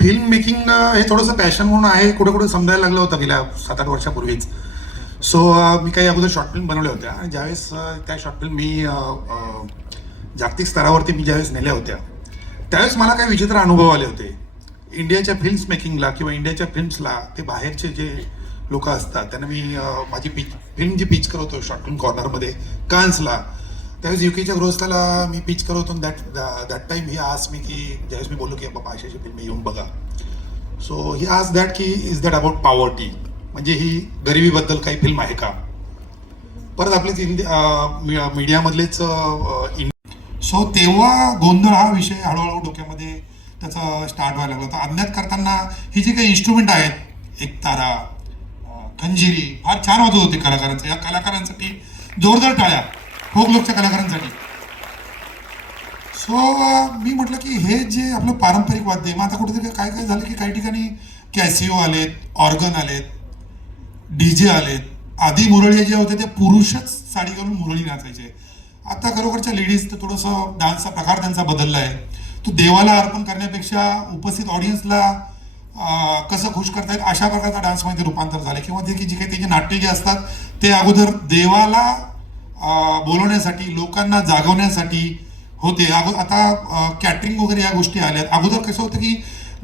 Film making हे थोडंसं passion म्हणून आहे, कुठे कुठे समजायला लागलं होतं गेल्या 7-8 वर्षापूर्वीच. सो मी काही अगोदर शॉर्ट फिल्म बनवल्या होत्या आणि ज्यावेळेस त्या शॉर्ट फिल्म मी जागतिक स्तरावरती मी ज्यावेळेस नेल्या होत्या त्यावेळेस मला काही विचित्र अनुभव आले होते. इंडियाच्या फिल्म्स मेकिंगला किंवा इंडियाच्या फिल्म्सला ते बाहेरचे जे लोक असतात त्यांना मी माझी फिल्म जी पिच करवतो शॉर्ट फिल्म कॉर्नरमध्ये कान्सला, त्यावेळेस युकेच्या गृहस्थाला मी पिच करवतो. दॅट टाइम ही आज मी की ज्यावेळेस मी बोललो की बाबा अशी फिल्म येऊन बघा. सो ही आज दॅट की इज दॅट अबाउट पॉवर्टी, म्हणजे ही गरिबीबद्दल काही फिल्म आहे का. परत आपलेच मीडियामधलेच सो तेव्हा गोंधळ हा विषय हळूहळू डोक्यामध्ये त्याचा स्टार्ट व्हायला लागला होता. अज्ञात करताना ही जी काही इन्स्ट्रुमेंट आहेत, एक तारा, खंजिरी फार छान वाजवत होते कलाकारांचं. या कलाकारांसाठी जोरदार टाळ्या, फोक लोकच्या कलाकारांसाठी. सो मी म्हटलं की हे जे आपलं पारंपरिक वाद्य, मग आता कुठेतरी काय काय झालं की काही ठिकाणी कॅसिओ आलेत, ऑर्गन आलेत, डीजे आलेत. आधी मुरळी जे होते ते पुरुषच साडी घालून मुरळी नाचायचे. आता खरोखरच्या लेडीज तर थोडंसं डान्सचा प्रकार त्यांचा बदलला आहे. तो देवाला अर्पण करण्यापेक्षा उपस्थित ऑडियन्सला कसं खुश करता येईल अशा प्रकारचा डान्समध्ये रूपांतर झालं. किंवा ते की जे काही त्याचे नाट्य जे असतात ते अगोदर देवाला बोलवण्यासाठी, लोकांना जागवण्यासाठी होते. आता कॅटरिंग वगैरे या गोष्टी आल्यात. अगोदर कसं होतं की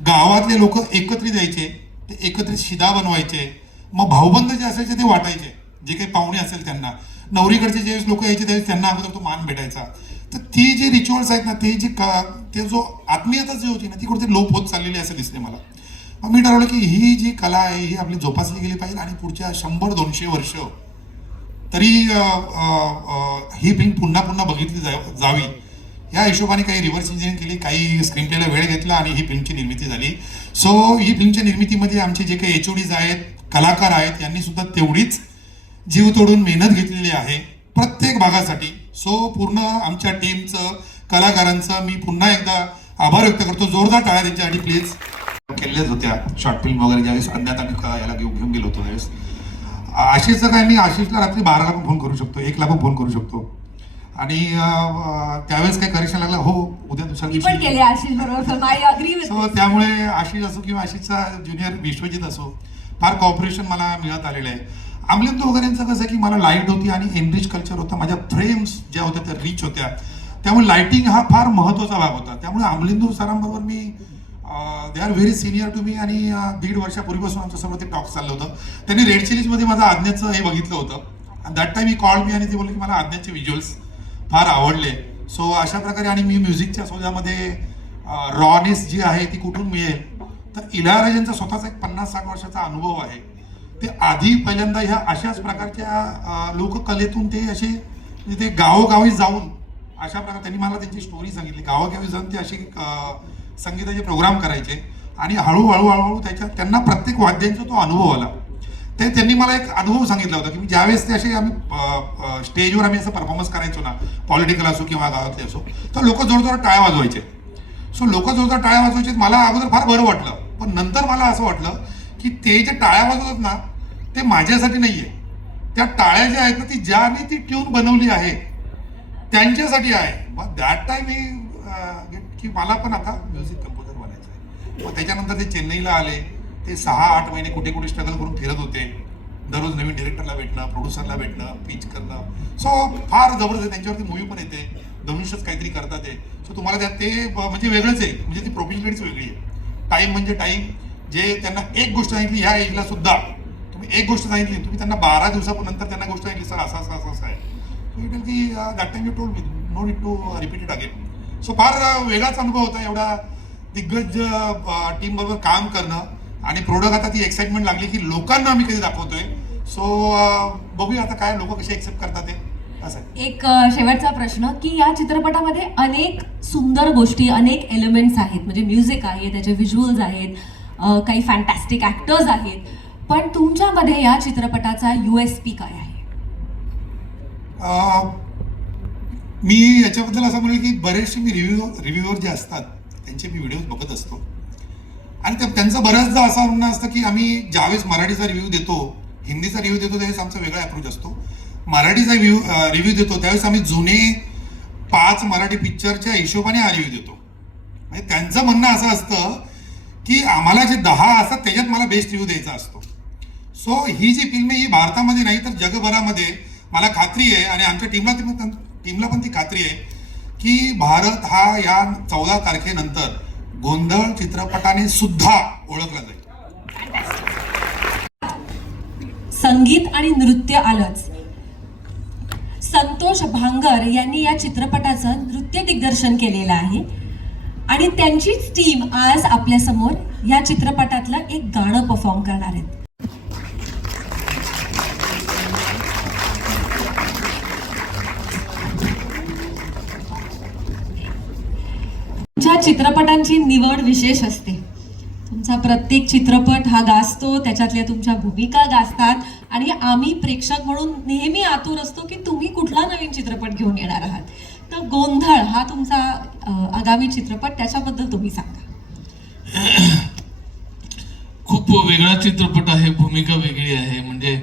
गावातले लोक एकत्रित यायचे, ते एकत्रित शिदा बनवायचे, मग भाऊबंद जे असायचे ते वाटायचे, जे काही पाहुणे असेल त्यांना. नवरीकडचे जे लोक यायचे त्यावेळेस त्यांना अगोदर तो मान भेटायचा. तर ती जे रिच्युअल्स आहेत ना, ते जो आत्मीयता जी होती ना ती कुठेतरी लोप होत चाललेली असं दिसते मला. मग मी ठरवलं की ही जी कला आहे ही आपली जोपासली गेली पाहिजे आणि पुढच्या 100-200 वर्ष तरी ही फिल्म पुन्हा पुन्हा बघितली जावी. या हिशोबाने काही रिव्हर्स इंजिनिअरिंग केली, काही स्क्रीन प्लेला वेळ घेतला आणि ही फिल्मची निर्मिती झाली. सो ही फिल्मच्या निर्मितीमध्ये आमचे जे काही HODs आहेत, कलाकार आहेत, यांनी सुद्धा तेवढीच जीव तोडून मेहनत घेतलेली आहे प्रत्येक भागासाठी. सो पूर्ण आमच्या टीमचं, कलाकारांचं मी पुन्हा एकदा आभार व्यक्त करतो. जोरदार टाळ्या त्यांच्यासाठी प्लीज. केलेल्याच होत्या शॉर्ट फिल्म वगैरे ज्यावेळेस अज्ञात आम्ही याला घेऊन गेलो होतो त्यावेळेस. आशिषचं काय, मी आशिषला रात्री 12ला पण फोन करू शकतो, 1ला पण फोन करू शकतो. आणि त्यावेळेस काय करेक्शन लागलं, हो उद्या दुसऱ्या दिवशी. सो त्यामुळे आशिष असो किंवा आशिषचा ज्युनियर विश्वजित असो, फार कॉपरेशन मला मिळत आलेलं आहे. अमलिंदू वगैरेंचं कसं आहे की मला लाईट होती आणि एनरिच कल्चर होतं, माझ्या फ्रेम्स ज्या होत्या त्या रिच होत्या, त्यामुळे लाईटिंग हा फार महत्त्वाचा भाग होता. त्यामुळे अमलिंदू सरांबरोबर मी they are very senior to me आणि 1.5 वर्षापूर्वीपासून आमचं सर्व ते टॉक्स चाललं होतं. त्यांनी रेड चिलीजमध्ये माझं आज्ञाचं हे बघितलं होतं आणि दॅट टाइम ही कॉल मी आणि ते बोलले की मला आज्ञाचे व्हिज्युअल्स फार आवडले. सो अशा प्रकारे आणि मी म्युझिकच्या शोधामध्ये रॉनेस जी आहे ती कुठून मिळेल, तर इलायराजांचा स्वतःचा एक 50-60 वर्षाचा अनुभव आहे. ते आधी पहिल्यांदा ह्या अशाच प्रकारच्या लोककलेतून ते असे म्हणजे ते गावोगावी जाऊन अशा प्रकारे त्यांनी मला त्यांची स्टोरी सांगितली. गावोगावी जाऊन ते असे संगीताचे प्रोग्राम करायचे आणि हळूहळू त्यांना प्रत्येक वाद्यांचा तो अनुभव आला. ते त्यांनी मला एक अनुभव सांगितला होता की मी ज्यावेळेस ते असे आम्ही स्टेजवर आम्ही असं परफॉर्मन्स करायचो ना, पॉलिटिकल असो किंवा गावातले असो, तर लोक जोरजोरात टाळ्या वाजवायचे. सो लोक जोरदार टाळ्या वाजवायचे. मला अगोदर फार बरं वाटलं, पण नंतर मला असं वाटलं की ते जे टाळ्या वाजवतात ना ते माझ्यासाठी नाही आहे. त्या टाळ्या ज्या आहेत ना ती ज्याने ती ट्यून बनवली आहे त्यांच्यासाठी आहे. मग दॅट टाइम की मला पण आता म्युझिक कंपोजर बनायचं आहे. मग त्याच्यानंतर ते चेन्नईला आले. ते 6-8 महिने कुठे कुठे स्ट्रगल करून फिरत होते. दररोज नवीन डिरेक्टरला भेटणं, प्रोड्युसरला भेटणं, पिच करणं. सो फार जबरदस्त. त्यांच्यावरती मूवी पण येते, धनुष्यच काहीतरी करतात ते. सो तुम्हाला त्यात ते म्हणजे वेगळंच आहे, म्हणजे ती प्रोफेशनलिटीच वेगळी आहे. टाईम म्हणजे टाईम. जे त्यांना एक गोष्ट सांगितली ह्या एजला सुद्धा तुम्ही एक गोष्ट सांगितली, तुम्ही त्यांना 12 दिवसानंतर त्यांना गोष्ट सांगितली सर असं असं असं आहे, सो इट विल की that time you told me, no need to repeat it again. So फार वेगळाच अनुभव होता एवढा दिग्गज टीम बरोबर काम करणं. आणि प्रोडक्ट आता ती एक्साइटमेंट लागली की लोकांना आम्ही कधी दाखवतोय. सो बघूया आता काय लोक कसे एक्सेप्ट करतात ते. असं एक शेवटचा प्रश्न की या चित्रपटामध्ये अनेक सुंदर गोष्टी, अनेक एलिमेंट्स आहेत, म्हणजे म्युझिक आहे, त्याचे व्हिज्युअल्स आहेत, काही फॅन्टॅस्टिक ॲक्टर्स आहेत, पण तुमच्यामध्ये या चित्रपटाचा USP काय आहे? मी याच्याबद्दल असं म्हणेल की बरेचसे मी रिव्ह्यूअर जे असतात त्यांचे मी व्हिडिओज बघत असतो आणि त्यांचं बऱ्याचदा असं म्हणणं असतं की आम्ही ज्यावेळेस मराठीचा रिव्ह्यू देतो, हिंदीचा रिव्ह्यू देतो त्यावेळेस आमचा वेगळा अप्रोच असतो. मराठीचा रिव्ह्यू देतो त्यावेळेस आम्ही जुने 5 मराठी पिक्चरच्या हिशोबाने हा रिव्ह्यू देतो. म्हणजे त्यांचं म्हणणं असं असतं की आम्हाला जे 10 असतात त्याच्यात मला बेस्ट रिव्ह्यू द्यायचा असतो. सो ही जी फिल्म आहे ही भारतामध्ये नाही तर जगभरामध्ये मला खात्री आहे आणि आमच्या टीमला पण ती खात्री आहे की भारत हा या 14 तारखेनंतर गोंधळ चित्रपटाने सुद्धा ओळखला जाईल. संगीत आणि नृत्य आलंच. संतोष भांगर यांनी या चित्रपटाचं नृत्य दिग्दर्शन केलेलं आहे आणि त्यांचीच टीम आज आपल्या समोर या चित्रपटातलं एक गाणं परफॉर्म करणार आहेत. तुमच्या चित्रपटांची निवड विशेष असते. तुमचा प्रत्येक चित्रपट हा गाजतो, त्याच्यातल्या तुमच्या भूमिका गाजतात आणि आम्ही प्रेक्षक म्हणून नेहमी आतुर असतो की तुम्ही कुठला नवीन चित्रपट घेऊन येणार आहात. तर गोंधळ हा तुमचा आगामी चित्रपट, त्याच्याबद्दल तुम्ही सांगा. खूप वेगळा चित्रपट आहे, भूमिका वेगळी आहे. म्हणजे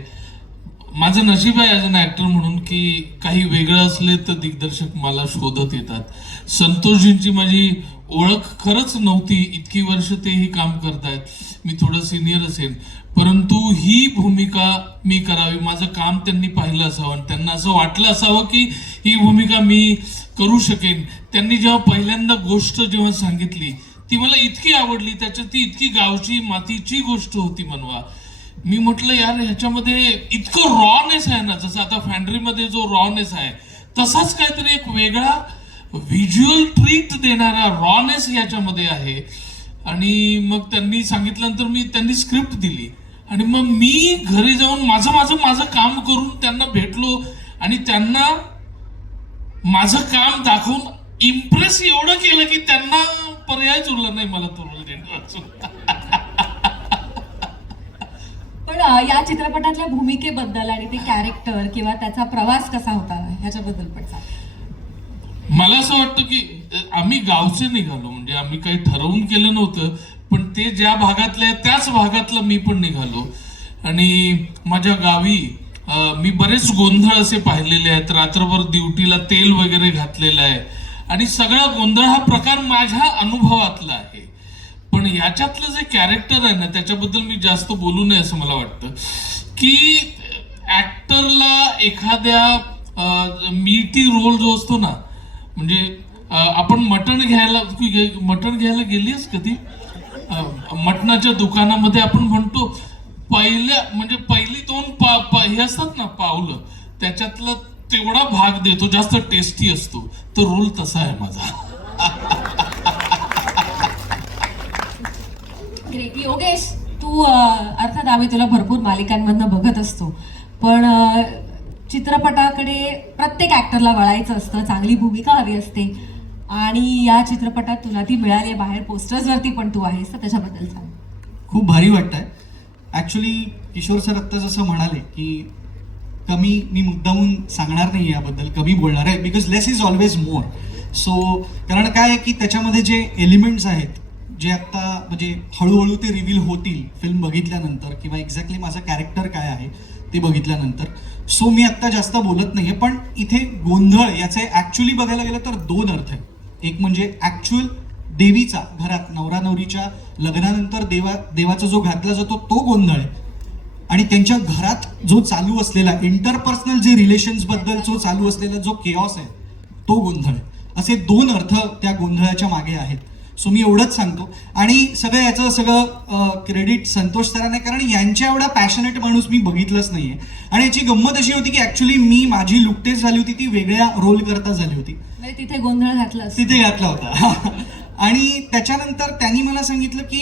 माझं नशीब आहे ॲज अन ॲक्टर म्हणून की काही वेगळं असले तर दिग्दर्शक मला शोधत येतात. संतोषजींची माझी ओळख खरंच नव्हती, इतकी वर्ष तेही काम करतायत. मी थोडं सिनियर असेल, परंतु ही भूमिका मी करावी, माझं काम त्यांनी पाहिलं असावं आणि त्यांना असं वाटलं असावं की ही भूमिका मी करू शकेन. त्यांनी जेव्हा पहिल्यांदा गोष्ट जेव्हा सांगितली ती मला इतकी आवडली, त्याच्यात ती इतकी गावची मातीची गोष्ट होती मनवा. मी म्हटलं यार ह्याच्यामध्ये इतकं रॉनेस आहे ना, जसं आता फॅन्ड्रीमध्ये जो रॉनेस आहे तसाच काहीतरी एक वेगळा व्हिज्युअल ट्रीट देणारा रॉनेस याच्यामध्ये आहे. आणि मग त्यांनी सांगितल्यानंतर त्यांनी स्क्रिप्ट दिली आणि मग मी घरी जाऊन माझं काम करून त्यांना भेटलो आणि त्यांना माझं काम दाखवून इम्प्रेस एवढं केलं की त्यांना पर्यायच उरला नाही मला तो रोल देण्याचा. पण या चित्रपटातल्या भूमिकेबद्दल आणि ते कॅरेक्टर किंवा त्याचा प्रवास कसा होता ह्याच्याबद्दल पण सांगा. मला असं वाटतं की आम्ही गावचे निघालो, म्हणजे आम्ही काही ठरवून केलं नव्हतं, पण ते ज्या भागातले आहे त्याच भागातलं मी पण निघालो. आणि माझ्या गावी मी बरेच गोंधळ असे पाहिलेले आहेत, रात्रभर ड्युटीला तेल वगैरे घातलेलं आहे आणि सगळा गोंधळ हा प्रकार माझ्या अनुभवातला आहे. पण याच्यातलं जे कॅरेक्टर आहे ना त्याच्याबद्दल मी जास्त बोलू नये असं मला वाटतं. की ऍक्टरला एखाद्या मीठी रोल जो असतो ना, म्हणजे आपण मटण घ्यायला गेलीस कधी? मटणाच्या दुकानामध्ये आपण म्हणतो पहिली 2 हे असतात ना पावलं, त्याच्यातलं तेवढा भाग देतो, जास्त टेस्टी असतो. तो रोल तसा आहे माझा. ग्रेट. योगेश, तू अर्थात आम्ही तुला भरपूर मालिकांमधनं बघत असतो, पण चित्रपटाकडे प्रत्येक ऍक्टरला वळायचं असतं, चांगली भूमिका हवी असते आणि या चित्रपटात तुला ती मिळाली आहे. बाहेर पोस्टर्सवरती पण तू आहेस, तर त्याच्याबद्दल सांग. खूप भारी वाटतंय. ॲक्च्युली किशोर सर आत्ता जसं म्हणाले की मी मुद्दामून सांगणार नाही याबद्दल, कमी बोलणार आहे, because less is always more. So कारण काय आहे की त्याच्यामध्ये जे एलिमेंट्स आहेत जे आत्ता म्हणजे हळूहळू ते रिव्हील होतील फिल्म बघितल्यानंतर किंवा एक्झॅक्टली माझं कॅरेक्टर काय आहे ते बघितल्यानंतर. सो मी आत्ता जास्त बोलत नाही आहे. पण इथे गोंधळ याचे ॲक्च्युली बघायला गेलं तर 2 अर्थ आहेत. एक म्हणजे ॲक्च्युअल देवीचा घरात नवरा नवरीच्या लग्नानंतर देवाचा जो घातला जातो तो गोंधळ आहे, आणि त्यांच्या घरात जो चालू असलेला इंटरपर्सनल जे रिलेशन्स बद्दल जो चालू असलेला जो केऑस आहे तो गोंधळ आहे. असे 2 अर्थ त्या गोंधळाच्या मागे आहेत. सो मी एवढंच सांगतो. आणि याचं सगळं क्रेडिट संतोष सरांना, कारण यांच्या एवढा पॅशनेट माणूस मी बघितलंच नाहीये. आणि याची गंमत अशी होती की ऍक्च्युली माझी लुकटेस झाली होती ती वेगळ्या रोल करता झाली होती, तिथे गोंधळ घातला होता. आणि त्याच्यानंतर त्यांनी मला सांगितलं की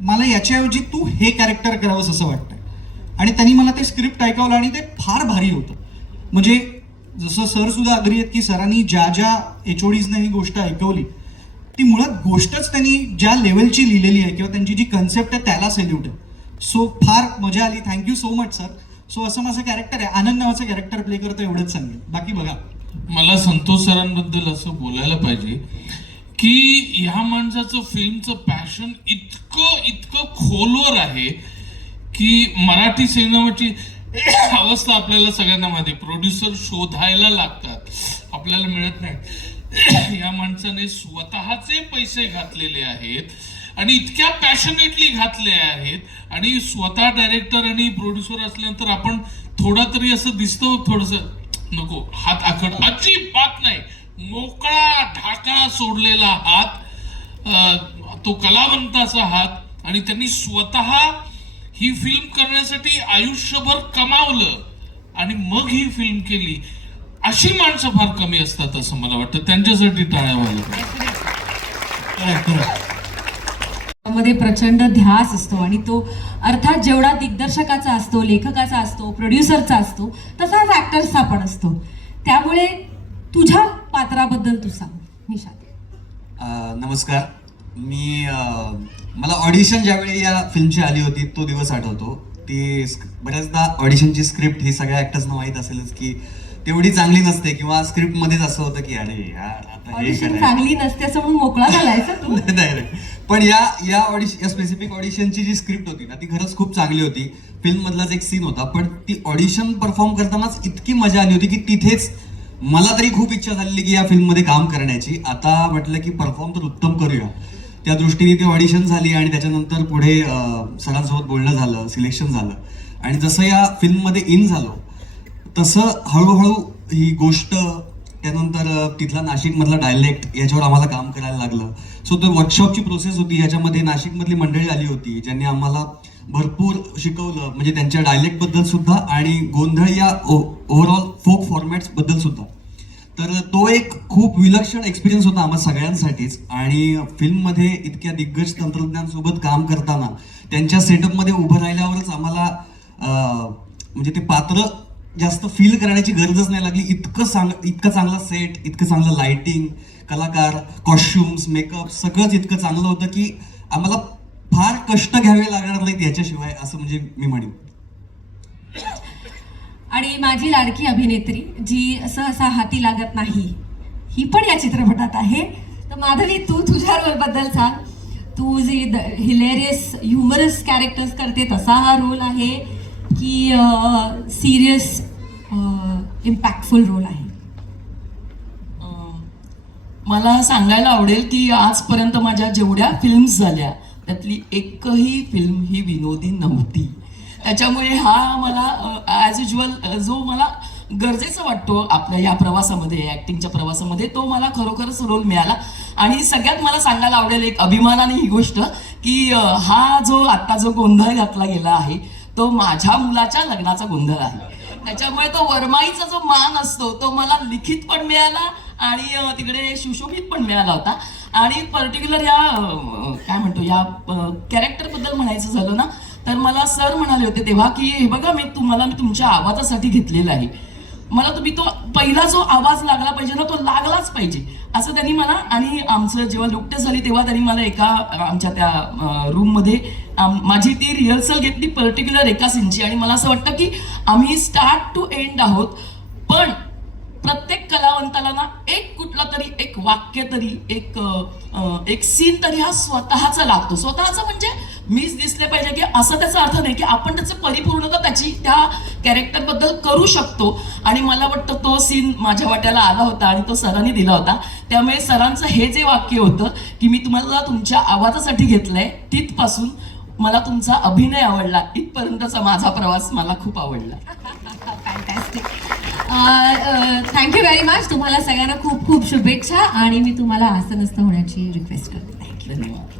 मला याच्याऐवजी तू हे कॅरेक्टर करावंस असं वाटतंय. आणि त्यांनी मला ते स्क्रिप्ट ऐकवलं आणि ते फार भारी होतं. म्हणजे जसं सर सुद्धा अग्री आहेत की सरांनी ज्या HODsने ही गोष्ट ऐकवली ती मुळात गोष्टच त्यांनी ज्या लेवलची लिहिलेली आहे किंवा त्यांची जी कन्सेप्ट आहे त्याला सेल्यूट आहे. सो फार मजा आली. Thank you so much sir. So असं माझं कॅरेक्टर आहे, आनंद नावाचं कॅरेक्टर प्ले करतो, एवढंच सांगेल. बाकी बघा. मला संतोष सरांबद्दल असं बोलायला पाहिजे की ह्या माणसाचं फिल्मचं पॅशन इतकं खोलवर आहे की मराठी सिनेमाची अवस्था आपल्याला सगळ्यांना माहिती, प्रोड्युसर शोधायला लागतात, आपल्याला मिळत नाही. या माणसाने स्वतःचे पैसे घातलेले आहेत आणि इतक्या पॅशनेटली घातल्या आहेत आणि स्वतः डायरेक्टर आणि प्रोड्युसर असल्यानंतर आपण थोडा तरी असं दिसतो थोडस नको हात आखड अजिबात नाही, मोकळा ढाकळा सोडलेला हात, तो कलावंताचा हात, आणि त्यांनी स्वतः ही फिल्म करण्यासाठी आयुष्यभर कमावलं आणि मग ही फिल्म केली. अशी माणसं फार कमी असतात असं मला वाटतं. त्यांच्यासाठी टाळ्या व्हायला पाहिजे. मध्ये प्रचंड ध्यास असतो आणि तो अर्थात जेवढा दिग्दर्शकाचा असतो, लेखकाचा असतो, प्रोड्युसरचा असतो, तसाच ऍक्टर्सचा पण असतो. त्यामुळे तुझ्या पात्राबद्दल तू सांग निशांत. नमस्कार. मला ऑडिशन ज्यावेळी या फिल्मची आली होती तो दिवस आठवतो. ती बऱ्याचदा ऑडिशनची स्क्रिप्ट ही सगळ्या ॲक्टर्सना माहीत असेलच की तेवढी चांगली नसते, किंवा स्क्रिप्टमध्येच असं होतं की अरे यार आता हे ऑडिशन करायचं. चांगली नसते असं म्हणून मोकळा झालायचा तू. नाही. पण या स्पेसिफिक ऑडिशनची जी स्क्रिप्ट होती ना ती खरंच खूप चांगली होती. फिल्म मधलाच एक सीन होता, पण ती ऑडिशन परफॉर्म करतानाच इतकी मजा आली होती की तिथेच मला तरी खूप इच्छा झालेली की या फिल्ममध्ये काम करण्याची. आता म्हटलं की परफॉर्म तर उत्तम करूया, त्या दृष्टीने ती ऑडिशन झाली आणि त्याच्यानंतर पुढे सरांसोबत बोलणं झालं, सिलेक्शन झालं, आणि जसं या फिल्ममध्ये इन झालो तसं हळूहळू ही गोष्ट, त्यानंतर तिथला नाशिकमधला डायलेक्ट याच्यावर आम्हाला काम करायला लागलं. सो तो वर्कशॉपची प्रोसेस होती, ह्याच्यामध्ये नाशिकमधली मंडळी आली होती ज्यांनी आम्हाला भरपूर शिकवलं, म्हणजे त्यांच्या डायलेक्टबद्दल सुद्धा आणि गोंधळ या ओव्हरऑल फोक फॉर्मॅट्सबद्दल सुद्धा. तर तो एक खूप विलक्षण एक्सपिरियन्स होता आम्हा सगळ्यांसाठीच. आणि फिल्ममध्ये इतक्या दिग्गज तंत्रज्ञांसोबत काम करताना त्यांच्या सेटअपमध्ये उभं राहिल्यावरच आम्हाला म्हणजे ते पात्र जास्त फील करण्याची गरजच नाही लागली. इतकं चांगला सेट, इतकं चांगलं लाइटिंग, कलाकार, कॉस्ट्युम्स, मेकअप सगळंच इतकं चांगलं होतं की आम्हाला फार कष्ट घ्यावे लागणार नाहीत याच्याशिवाय, असं म्हणजे मी म्हणेन. आणि माझी लाडकी अभिनेत्री जी सहसा हाती लागत नाही, ही पण या चित्रपटात आहे. तर माधवी, तू तुझ्या रोलबद्दल सांग. तू जे हिलेरियस ह्युमरस कॅरेक्टर्स करते तसा हा रोल आहे की सिरियस इम्पॅक्टफुल रोल आहे? मला सांगायला आवडेल की आजपर्यंत माझ्या जेवढ्या फिल्म्स झाल्या त्यातली एकही फिल्म ही विनोदी नव्हती. त्याच्यामुळे हा मला ॲज युजल जो मला गरजेचा वाटतो आपल्या या प्रवासामध्ये, ॲक्टिंगच्या प्रवासामध्ये, तो मला खरोखरच रोल मिळाला. आणि सगळ्यात मला सांगायला आवडेल एक अभिमानाने ही गोष्ट की हा जो आत्ता जो गोंधळ घातला गेला आहे तो माझ्या मुलाच्या लग्नाचा गोंधळ आहे. त्याच्यामुळे तो वरमाईचा जो मान असतो तो मला लिखित पण मिळाला आणि तिकडे सुशोभित पण मिळाला होता. आणि पर्टिक्युलर या काय म्हणतो या कॅरेक्टरबद्दल म्हणायचं झालं ना तर मला सर म्हणाले होते तेव्हा की हे बघा मी तुमच्या आवाजासाठी घेतलेला आहे. मला तुम्ही तो पहिला जो आवाज लागला पाहिजे ना तो लागलाच पाहिजे असं त्यांनी मला. आणि आमचं जेव्हा नुकतेच झाली तेव्हा त्यांनी मला एका आमच्या त्या रूममध्ये माझी ती रिहर्सल घेतली पर्टिक्युलर एका सीनची. आणि मला असं वाटतं की आम्ही स्टार्ट टू एंड आहोत, पण प्रत्येक कलावंताला ना एक कुठला तरी एक वाक्य तरी एक सीन तरी हा स्वतःचा लागतो. स्वतःचा म्हणजे मीच दिसले पाहिजे की असं त्याचा अर्थ नाही की आपण त्याचं परिपूर्णता त्याची त्या कॅरेक्टरबद्दल करू शकतो. आणि मला वाटतं तो सीन माझ्या वाट्याला आला होता आणि तो सरांनी दिला होता. त्यामुळे सरांचं हे जे वाक्य होतं की मी तुम्हाला तुमच्या आवाजासाठी घेतलंय, तिथपासून मला तुमचा अभिनय आवडला, इथपर्यंतचा माझा प्रवास मला खूप आवडला. फॅन्टॅस्टिक. Thank you very much. तुम्हाला सगळ्यांना खूप खूप शुभेच्छा आणि मी तुम्हाला आसनस्थ होण्याची रिक्वेस्ट करते. थँक्यू. धन्यवाद.